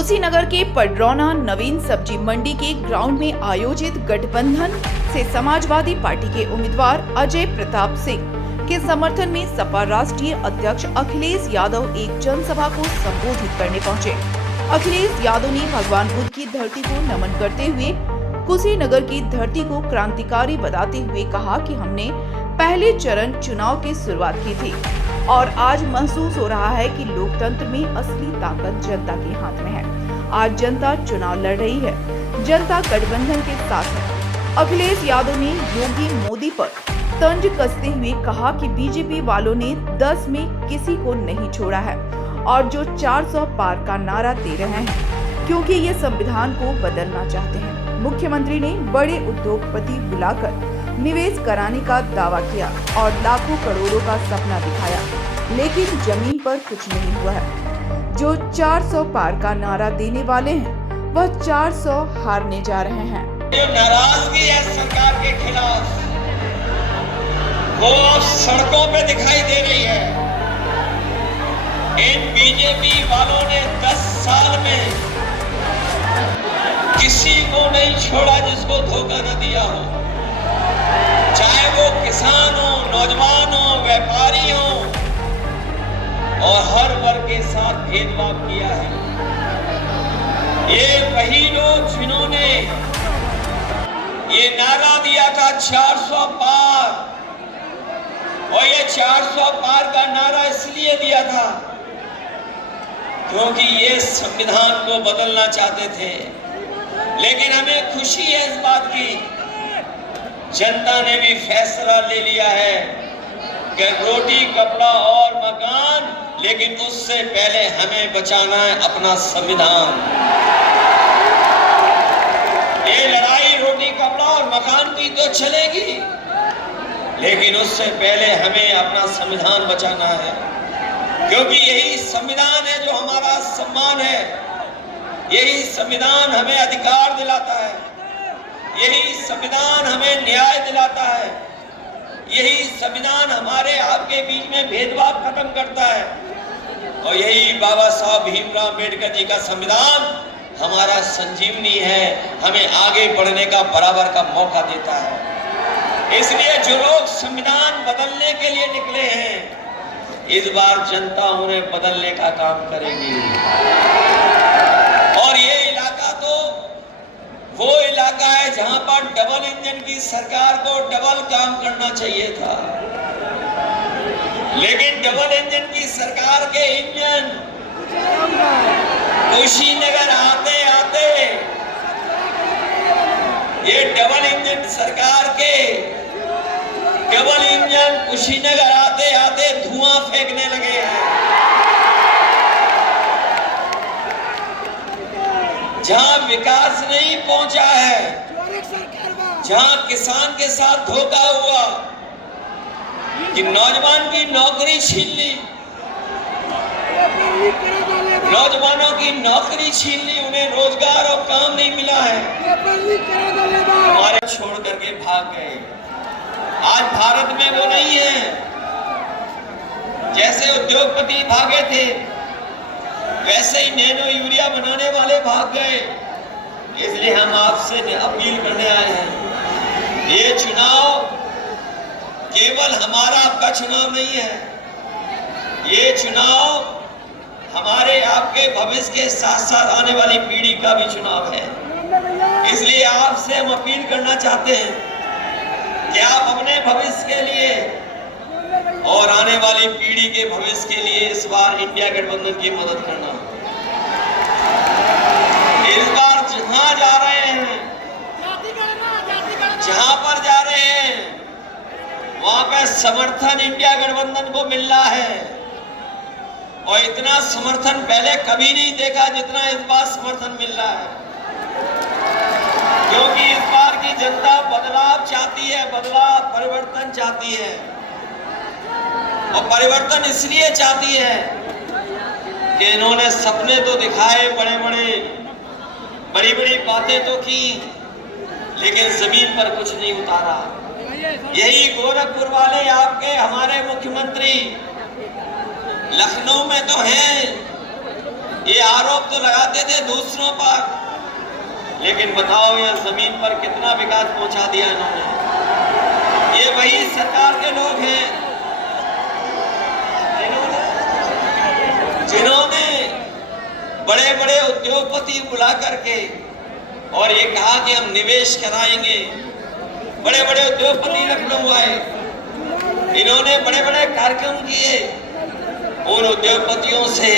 कुशीनगर के पडरौना नवीन सब्जी मंडी के ग्राउंड में आयोजित गठबंधन से समाजवादी पार्टी के उम्मीदवार अजय प्रताप सिंह के समर्थन में सपा राष्ट्रीय अध्यक्ष अखिलेश यादव एक जनसभा को संबोधित करने पहुंचे। अखिलेश यादव ने भगवान बुद्ध की धरती को नमन करते हुए कुशीनगर की धरती को क्रांतिकारी बताते हुए कहा कि हमने पहले चरण चुनाव की शुरुआत की थी और आज महसूस हो रहा है कि लोकतंत्र में असली ताकत जनता के हाथ में है। आज जनता चुनाव लड़ रही है, जनता गठबंधन के साथ है। अखिलेश यादव ने योगी मोदी पर तंज कसते हुए कहा कि बीजेपी वालों ने 10 में किसी को नहीं छोड़ा है और जो 400 पार का नारा दे रहे हैं क्योंकि ये संविधान को बदलना चाहते हैं। मुख्यमंत्री ने बड़े उद्योगपति बुलाकर निवेश कराने का दावा किया और लाखों करोड़ों का सपना दिखाया, लेकिन जमीन पर कुछ नहीं हुआ है। जो 400 पार का नारा देने वाले हैं वह 400 हारने जा रहे हैं। जो नाराजगी है सरकार के खिलाफ वो सड़कों पे दिखाई दे रही है। इन बीजेपी वालों ने 10 साल में किसी को नहीं छोड़ा जिसको धोखा न दिया हो, चाहे वो किसान हो, नौजवान हो, व्यापारी हो, और हर वर्ग के साथ भेदभाव किया है। ये वही लोग जिन्होंने ये नारा दिया था 400 पार, और ये 400 पार का नारा इसलिए दिया था क्योंकि ये संविधान को बदलना चाहते थे। लेकिन हमें खुशी है इस बात की, जनता ने भी फैसला ले लिया है कि रोटी, कपड़ा और मकान, लेकिन उससे पहले हमें बचाना है अपना संविधान। ये लड़ाई रोटी, कपड़ा और मकान की तो चलेगी, लेकिन उससे पहले हमें अपना संविधान बचाना है, क्योंकि यही संविधान है जो हमारा सम्मान है। यही संविधान हमें अधिकार दिलाता है, यही संविधान हमें न्याय दिलाता है, यही संविधान हमारे आपके बीच में भेदभाव खत्म करता है, और यही बाबा साहब भीमराव अम्बेडकर जी का संविधान हमारा संजीवनी है, हमें आगे बढ़ने का बराबर का मौका देता है। इसलिए जो लोग संविधान बदलने के लिए निकले हैं, इस बार जनता उन्हें बदलने का काम करेगी। और ये इलाका तो वो इलाका है जहां पर डबल इंजन की सरकार को डबल काम करना चाहिए था, लेकिन डबल इंजन की सरकार के इंजन कुशीनगर आते आते, ये डबल इंजन सरकार के डबल इंजन कुशीनगर आते आते धुआं फेंकने लगे हैं। जहां विकास नहीं पहुंचा है, जहां किसान के साथ धोखा हुआ कि नौजवान की नौकरी छीन ली, नौजवानों की नौकरी छीन ली, उन्हें रोजगार और काम नहीं मिला है, हमारे छोड़ करके भाग गए। आज भारत में वो नहीं है, जैसे उद्योगपति भागे थे वैसे ही नैनो यूरिया बनाने वाले भाग गए। इसलिए हम आपसे अपील करने आए हैं, ये चुनाव केवल हमारा आपका चुनाव नहीं है, ये चुनाव हमारे आपके भविष्य के साथ साथ आने वाली पीढ़ी का भी चुनाव है। इसलिए आपसे हम अपील करना चाहते हैं कि आप अपने भविष्य के लिए और आने वाली पीढ़ी के भविष्य के लिए इस बार इंडिया गठबंधन की मदद करना। इस बार जहां जा रहे हैं, जहां पर जा रहे हैं, वहां पे समर्थन इंडिया गठबंधन को मिल रहा है, और इतना समर्थन पहले कभी नहीं देखा जितना इस बार समर्थन मिल रहा है, क्योंकि इस बार की जनता बदलाव चाहती है, बदलाव, परिवर्तन चाहती है। और परिवर्तन इसलिए चाहती है कि इन्होंने सपने तो दिखाए, बड़े बड़े, बड़ी बड़ी बातें तो की, लेकिन जमीन पर कुछ नहीं उतारा। यही गोरखपुर वाले आपके हमारे मुख्यमंत्री लखनऊ में तो हैं, ये आरोप तो लगाते थे दूसरों पर, लेकिन बताओ यह जमीन पर कितना विकास पहुंचा दिया इन्होंने। ये वही सरकार के लोग हैं जिन्होंने बड़े बड़े उद्योगपति बुला करके और ये कहा कि हम निवेश कराएंगे। बड़े बड़े उद्योगपति लखनऊ आए, इन्होंने बड़े बड़े कार्यक्रम किए, उन उद्योगपतियों से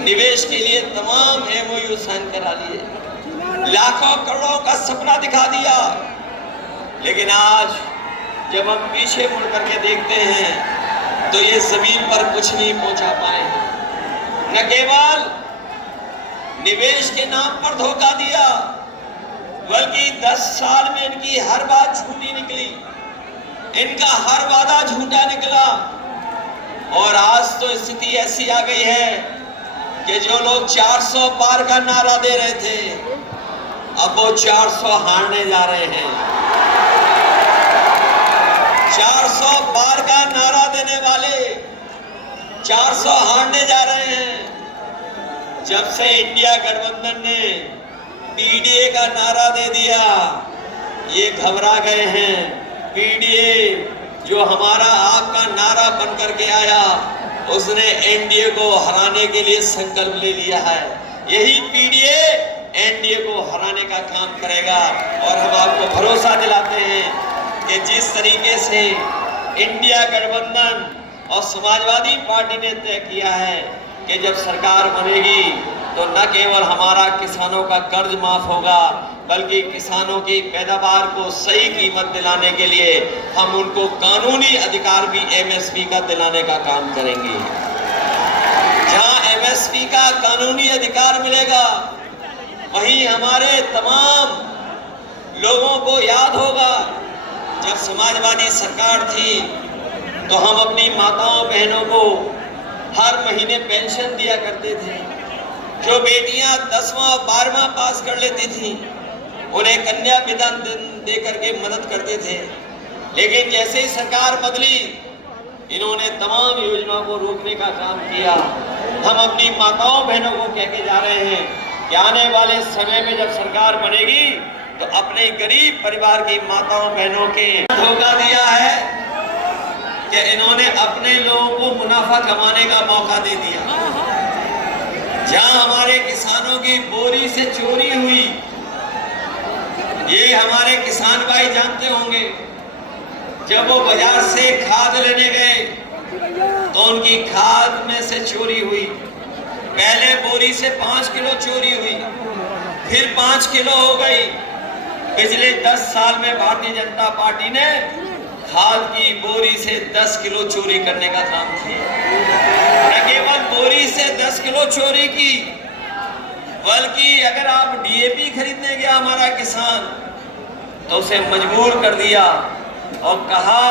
निवेश के लिए तमाम MOU साइन करा लिए, लाखों करोड़ों का सपना दिखा दिया। लेकिन आज जब हम पीछे मुड़ करके देखते हैं तो ये जमीन पर कुछ नहीं पहुंचा पाए। न केवल निवेश के नाम पर धोखा दिया, बल्कि 10 साल में इनकी हर बात झूठी निकली, इनका हर वादा झूठा निकला। और आज तो स्थिति ऐसी आ गई है कि जो लोग 400 पार का नारा दे रहे थे, अब वो 400 हारने जा रहे हैं। 400 पार का नारा देने वाले 400 हारने जा रहे हैं। जब से इंडिया गठबंधन ने PDA का नारा दे दिया, ये घबरा गए हैं। PDA जो हमारा आपका नारा बन करके आया, उसने NDA को हराने के लिए संकल्प ले लिया है। यही PDA NDA को हराने का काम करेगा। और हम आपको भरोसा दिलाते हैं कि जिस तरीके से इंडिया गठबंधन और समाजवादी पार्टी ने तय किया है कि जब सरकार बनेगी तो न केवल हमारा किसानों का कर्ज माफ होगा, बल्कि किसानों की पैदावार को सही कीमत दिलाने के लिए हम उनको कानूनी अधिकार भी MSP का दिलाने का काम करेंगे। जहां MSP का कानूनी अधिकार मिलेगा, वहीं हमारे तमाम लोगों को याद होगा जब समाजवादी सरकार थी तो हम अपनी माताओं बहनों को हर महीने पेंशन दिया करते थे। जो बेटियां 10वां और 12वां पास कर लेती थी, उन्हें कन्या विदान दे करके मदद करते थे। लेकिन जैसे ही सरकार बदली, इन्होंने तमाम योजनाओं को रोकने का काम किया। हम अपनी माताओं बहनों को कह के जा रहे हैं कि आने वाले समय में जब सरकार बनेगी तो अपने गरीब परिवार की माताओं बहनों के धोखा दिया है कि इन्होंने अपने लोगों को मुनाफा कमाने का मौका दे दिया। जहां हमारे किसानों की बोरी से चोरी हुई, ये हमारे किसान भाई जानते होंगे, जब वो बाजार से खाद लेने गए तो उनकी खाद में से चोरी हुई। पहले बोरी से 5 किलो चोरी हुई, फिर 5 किलो हो गई। पिछले 10 साल में भारतीय जनता पार्टी ने खाद की बोरी से 10 किलो चोरी करने का काम किया। न केवल बोरी से 10 किलो चोरी की, बल्कि अगर आप DAP खरीदने गया हमारा किसान तो उसे मजबूर कर दिया और कहा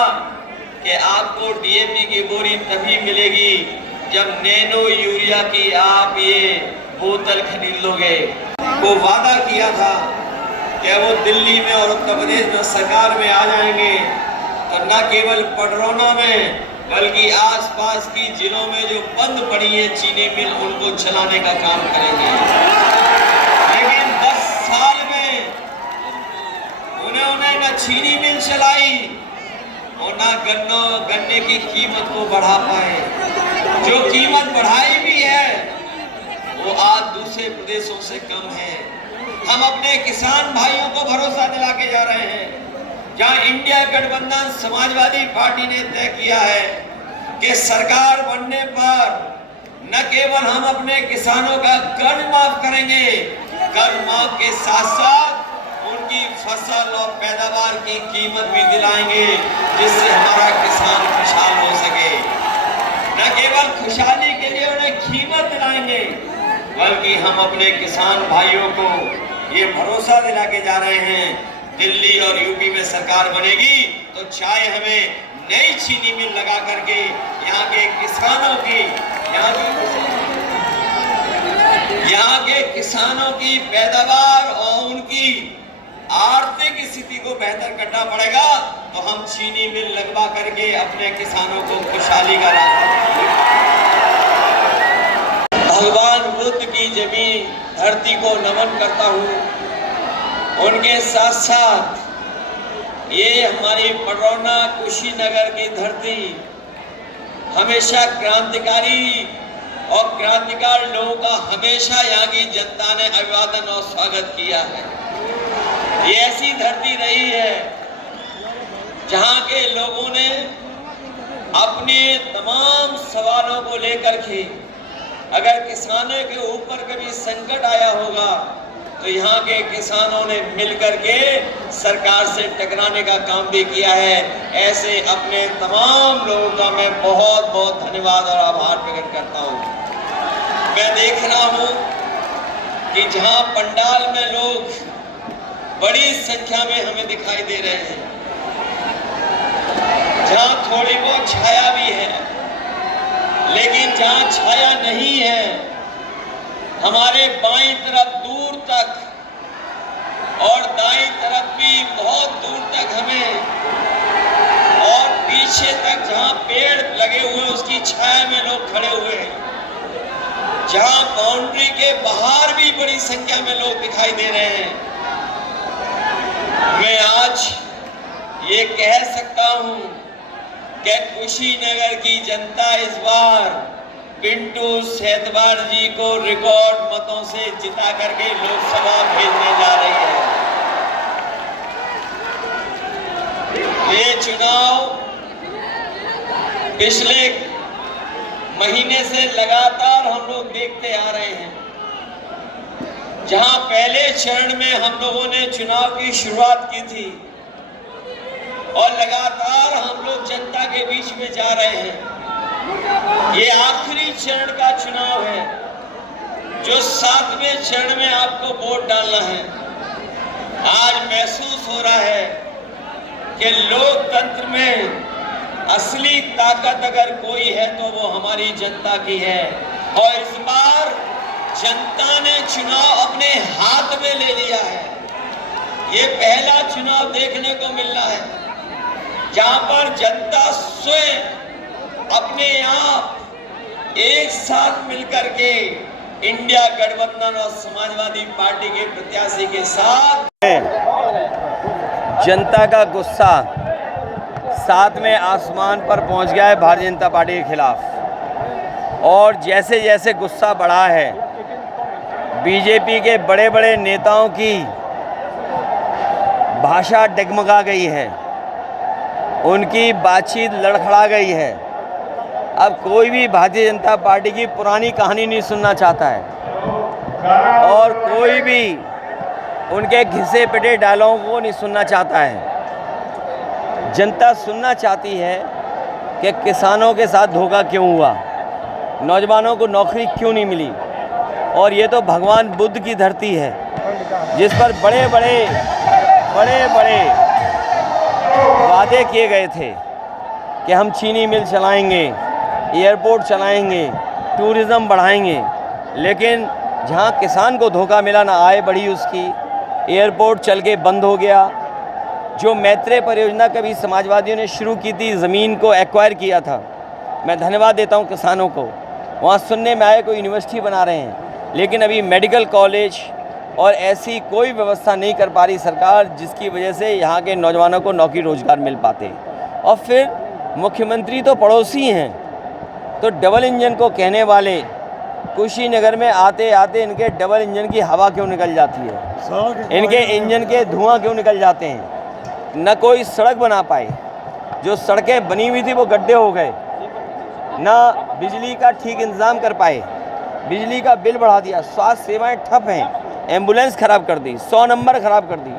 कि आपको DAP की बोरी तभी मिलेगी जब नैनो यूरिया की आप ये बोतल खरीद लोगे। वो वादा किया था कि वो दिल्ली में और उत्तर प्रदेश में सरकार में आ जाएंगे तो न केवल पडरौना में बल्कि आसपास की जिलों में जो बंद पड़ी है चीनी मिल, उनको चलाने का काम करेंगे। लेकिन 10 साल में उन्होंने न चीनी मिल चलाई और न गन्ने की कीमत को बढ़ा पाए। जो कीमत बढ़ाई भी है वो आज दूसरे प्रदेशों से कम है। हम अपने किसान भाइयों को भरोसा दिला के जा रहे हैं, जहां इंडिया गठबंधन समाजवादी पार्टी ने तय किया है कि सरकार बनने पर न केवल हम अपने किसानों का कर्ज माफ करेंगे, कर्ज माफ के साथ साथ उनकी फसल और पैदावार की कीमत भी दिलाएंगे, जिससे हमारा किसान खुशहाल हो सके। न केवल खुशहाली के लिए उन्हें कीमत दिलाएंगे, बल्कि हम अपने किसान भाइयों को ये भरोसा दिला के जा रहे हैं, दिल्ली और यूपी में सरकार बनेगी तो चाहे हमें नई चीनी मिल लगा करके यहाँ के किसानों की किसानों की पैदावार और उनकी आर्थिक स्थिति को बेहतर करना पड़ेगा, तो हम चीनी मिल लगवा करके अपने किसानों को खुशहाली का रास्ता। भगवान बुद्ध की जमीन धरती को नमन करता हूँ। उनके साथ साथ ये हमारी पडरौना कुशीनगर की धरती हमेशा क्रांतिकारी और क्रांतिकारी लोगों का हमेशा यहाँ की जनता ने अभिवादन और स्वागत किया है। ये ऐसी धरती रही है जहाँ के लोगों ने अपने तमाम सवालों को लेकर के, अगर किसानों के ऊपर कभी संकट आया होगा तो यहाँ के किसानों ने मिलकर के सरकार से टकराने का काम भी किया है। ऐसे अपने तमाम लोगों का मैं बहुत बहुत धन्यवाद और आभार प्रकट करता हूँ। मैं देख रहा हूँ कि जहाँ पंडाल में लोग बड़ी संख्या में हमें दिखाई दे रहे हैं, जहाँ थोड़ी बहुत छाया भी है, लेकिन जहाँ छाया नहीं है, हमारे बाईं तरफ दूर तक और दाईं तरफ भी बहुत दूर तक हमें, और पीछे तक जहाँ पेड़ लगे हुए उसकी छाया में लोग खड़े हुए हैं, जहाँ बाउंड्री के बाहर भी बड़ी संख्या में लोग दिखाई दे रहे हैं। मैं आज ये कह सकता हूँ कि कुशीनगर की जनता इस बार पिंटू सेतवार जी को रिकॉर्ड मतों से जिता करके लोकसभा भेजने जा रही है। ये चुनाव पिछले महीने से लगातार हम लोग देखते आ रहे हैं। जहां पहले चरण में हम लोगों ने चुनाव की शुरुआत की थी और लगातार हम लोग जनता के बीच में जा रहे हैं। ये आखिरी चरण का चुनाव है जो 7वें चरण में आपको वोट डालना है। आज महसूस हो रहा है कि लोकतंत्र में असली ताकत अगर कोई है तो वो हमारी जनता की है, और इस बार जनता ने चुनाव अपने हाथ में ले लिया है। ये पहला चुनाव देखने को मिल रहा है जहां पर जनता स्वयं अपने आप एक साथ मिलकर के इंडिया गठबंधन और समाजवादी पार्टी के प्रत्याशी के साथ, जनता का गुस्सा 7वें आसमान पर पहुंच गया है भारतीय जनता पार्टी के खिलाफ। और जैसे जैसे गुस्सा बढ़ा है, बीजेपी के बड़े बड़े नेताओं की भाषा डगमगा गई है, उनकी बातचीत लड़खड़ा गई है। अब कोई भी भारतीय जनता पार्टी की पुरानी कहानी नहीं सुनना चाहता है, और कोई भी उनके घिसे पिटे डायलॉगों को नहीं सुनना चाहता है। जनता सुनना चाहती है कि किसानों के साथ धोखा क्यों हुआ, नौजवानों को नौकरी क्यों नहीं मिली। और ये तो भगवान बुद्ध की धरती है जिस पर बड़े बड़े वादे किए गए थे कि हम चीनी मिल चलाएंगे, एयरपोर्ट चलाएंगे, टूरिज़्म बढ़ाएंगे। लेकिन जहां किसान को धोखा मिला, ना आय बढ़ी उसकी, एयरपोर्ट चल के बंद हो गया। जो मैत्रेय परियोजना कभी समाजवादियों ने शुरू की थी, ज़मीन को एक्वायर किया था, मैं धन्यवाद देता हूं किसानों को। वहां सुनने में आया कोई यूनिवर्सिटी बना रहे हैं, लेकिन अभी मेडिकल कॉलेज और ऐसी कोई व्यवस्था नहीं कर पा रही सरकार, जिसकी वजह से यहाँ के नौजवानों को नौकरी रोजगार मिल पाते। और फिर मुख्यमंत्री तो पड़ोसी हैं, तो डबल इंजन को कहने वाले कुशीनगर में आते आते इनके डबल इंजन की हवा क्यों निकल जाती है, इनके इंजन के धुआं क्यों निकल जाते हैं। न कोई सड़क बना पाए, जो सड़कें बनी हुई थी वो गड्ढे हो गए, ना बिजली का ठीक इंतज़ाम कर पाए, बिजली का बिल बढ़ा दिया, स्वास्थ्य सेवाएं ठप हैं, एम्बुलेंस ख़राब कर दी, 100 नंबर ख़राब कर दी,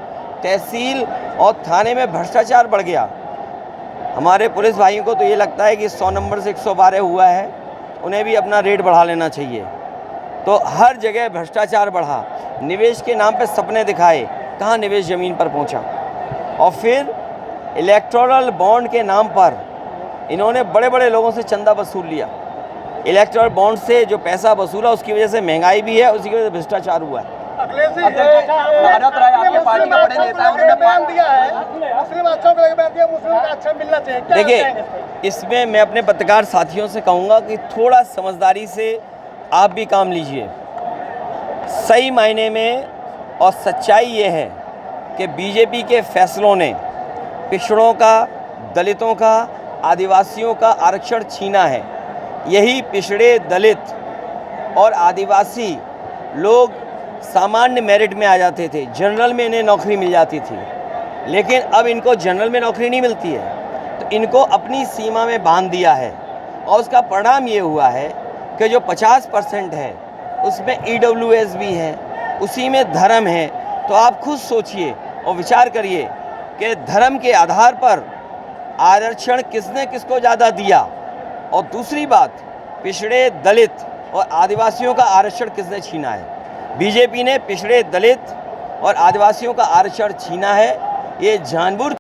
तहसील और थाने में भ्रष्टाचार बढ़ गया। हमारे पुलिस भाइयों को तो ये लगता है कि 100 नंबर से 112 हुआ है, उन्हें भी अपना रेट बढ़ा लेना चाहिए। तो हर जगह भ्रष्टाचार बढ़ा, निवेश के नाम पे सपने दिखाए, कहाँ निवेश ज़मीन पर पहुँचा। और फिर इलेक्टोरल बॉन्ड के नाम पर इन्होंने बड़े बड़े लोगों से चंदा वसूल लिया। इलेक्टोरल बॉन्ड से जो पैसा वसूला उसकी वजह से महंगाई भी है, उसी की वजह से भ्रष्टाचार हुआ है। भारत राय आपकी पार्टी के बड़े नेता हैं, उन्होंने बयान दिया है, मुस्लिम अच्छों को लेकर बयान दिया, मुस्लिम का अच्छा मिलना चाहिए। देखिए, इसमें मैं अपने पत्रकार साथियों से कहूँगा कि थोड़ा समझदारी से आप भी काम लीजिए। सही मायने में और सच्चाई ये है कि बीजेपी के फैसलों ने पिछड़ों का, दलितों का, आदिवासियों का आरक्षण छीना है। यही पिछड़े, दलित और आदिवासी लोग सामान्य मेरिट में आ जाते थे, जनरल में इन्हें नौकरी मिल जाती थी, लेकिन अब इनको जनरल में नौकरी नहीं मिलती है। तो इनको अपनी सीमा में बांध दिया है और उसका परिणाम ये हुआ है कि जो 50% है उसमें EWS भी है, उसी में धर्म है। तो आप खुद सोचिए और विचार करिए कि धर्म के आधार पर आरक्षण किसने किसको ज़्यादा दिया, और दूसरी बात पिछड़े, दलित और आदिवासियों का आरक्षण किसने छीना है। बीजेपी ने पिछड़े, दलित और आदिवासियों का आरक्षण छीना है। ये जानबूझ